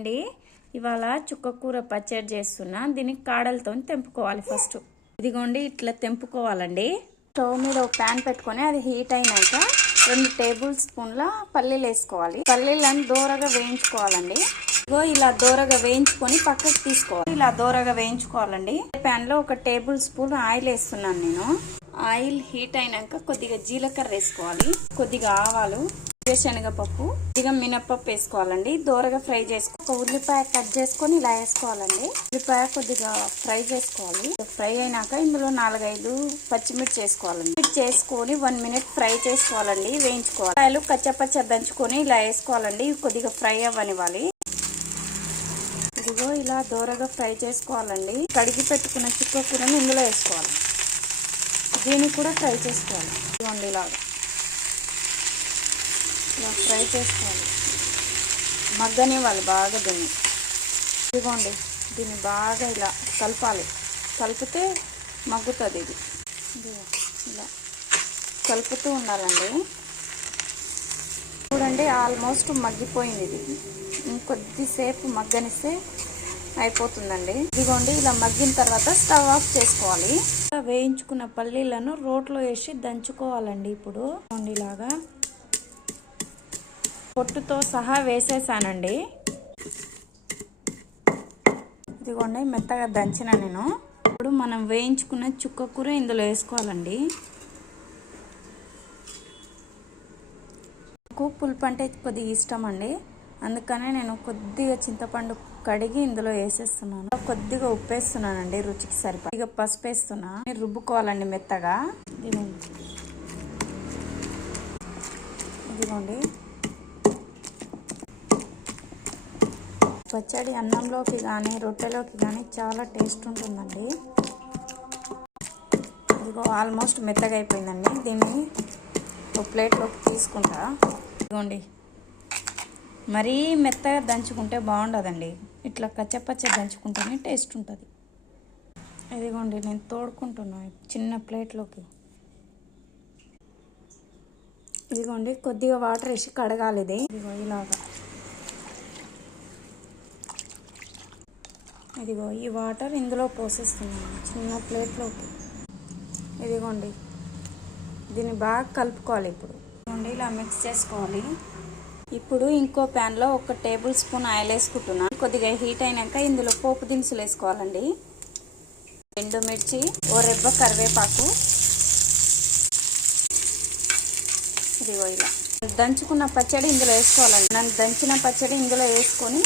అండి. ఇవాళ చుక్కకూర పచ్చడి చేస్తున్నా. దీనికి కాడలతో తెంపుకోవాలి. ఫస్ట్ ఇదిగోండి ఇట్లా తెంపుకోవాలండి. స్టవ్ మీద ఒక ప్యాన్ పెట్టుకొని అది హీట్ అయినాక 2 టేబుల్ స్పూన్ల పల్లీలు వేసుకోవాలి. పల్లీలను దోరగా వేయించుకోవాలండి. ఇగో ఇలా దోరగా వేయించుకొని పక్కకు తీసుకోవాలి. ఇలా దోరగా వేయించుకోవాలండి. ప్యాన్ లో 1 టేబుల్ స్పూన్ ఆయిల్ వేస్తున్నాను నేను. ఆయిల్ హీట్ అయినాక కొద్దిగా జీలకర్ర వేసుకోవాలి, కొద్దిగా ఆవాలు, శనగపప్పు, కొద్దిగా మినప్పప్పు వేసుకోవాలండి. దోరగా ఫ్రై చేసుకో. ఒక ఉల్లిపాయ కట్ చేసుకొని ఇలా వేసుకోవాలండి. ఉల్లిపాయ కొద్దిగా ఫ్రై చేసుకోవాలి. ఫ్రై అయినాక ఇందులో 4-5 పచ్చిమిర్చి వేసుకోవాలండి. చేసుకొని 1 మినిట్ ఫ్రై చేసుకోవాలండి, వేయించుకోవాలి. ఉల్లిపాయలు కచ్చపచ్చ దంచుకొని ఇలా వేసుకోవాలండి. కొద్దిగా ఫ్రై అవ్వనివ్వాలి. ఇదిగో ఇలా దోరగా ఫ్రై చేసుకోవాలండి. కడిగి పెట్టుకున్న చుక్కకూరని ఇందులో వేసుకోవాలి. దీన్ని కూడా ఫ్రై చేసుకోవాలి. ఇదిగోండి ఇలా ఫ్రై చేసుకోవాలి, మగ్గనివ్వాలి బాగా దీన్ని. ఇదిగోండి దీన్ని బాగా ఇలా కలపాలి. కలిపితే మగ్గుతుంది. ఇది ఇలా కలుపుతూ ఉండాలండి. చూడండి ఆల్మోస్ట్ మగ్గిపోయింది. ఇది ఇంకొద్దిసేపు మగ్గనిస్తే అయిపోతుందండి. ఇదిగోండి ఇలా మగ్గిన తర్వాత స్టవ్ ఆఫ్ చేసుకోవాలి. వేయించుకున్న పల్లీలను రోట్లో వేసి దంచుకోవాలండి. ఇప్పుడు ఇలాగా పొట్టుతో సహా వేసేసానండి. ఇదిగోండి మెత్తగా దంచిన నేను. ఇప్పుడు మనం వేయించుకున్న చుక్కకూర ఇందులో వేసుకోవాలండి. నాకు పులుపు అంటే కొద్దిగా ఇష్టం అండి, అందుకనే నేను కొద్దిగా చింతపండు కడిగి ఇందులో వేసేస్తున్నాను. కొద్దిగా ఉప్పు వేస్తున్నానండి రుచికి సరిపడా. ఇక పసుపు వేస్తున్నా. రుబ్బుకోవాలండి మెత్తగా. ఇదిగోండి పచ్చడి అన్నంలోకి కానీ రొట్టెలోకి కానీ చాలా టేస్ట్ ఉంటుందండి. ఇదిగో ఆల్మోస్ట్ మెత్తగా అయిపోయిందండి. దీన్ని ఒక ప్లేట్లోకి తీసుకుంటా. ఇదిగోండి మరీ మెత్తగా దంచుకుంటే బాగుండదండి. ఇట్లా కచ్చపచ్చ దంచుకుంటేనే టేస్ట్ ఉంటుంది. ఇదిగోండి నేను తోడుకుంటున్నాను చిన్న ప్లేట్లోకి. ఇదిగోండి కొద్దిగా వాటర్ వేసి కడగాలి. ఇదిగో ఇలాగా. ఇదిగో ఈ వాటర్ ఇందులో పోసేస్తున్నాను చిన్న ప్లేట్లోకి. ఇదిగోండి దీన్ని బాగా కలుపుకోవాలి. ఇప్పుడు ఇదిగోండి ఇలా మిక్స్ చేసుకోవాలి. ఇప్పుడు ఇంకో ప్యాన్లో 1 టేబుల్ స్పూన్ ఆయిల్ వేసుకుంటున్నాను. కొద్దిగా హీట్ అయినాక ఇందులో పోపు దినుసులు వేసుకోవాలండి. ఎండుమిర్చి, ఓ రెబ్బ కరివేపాకు. ఇదిగో ఇలా దంచుకున్న పచ్చడి ఇందులో వేసుకోవాలండి. దంచిన పచ్చడి ఇందులో వేసుకొని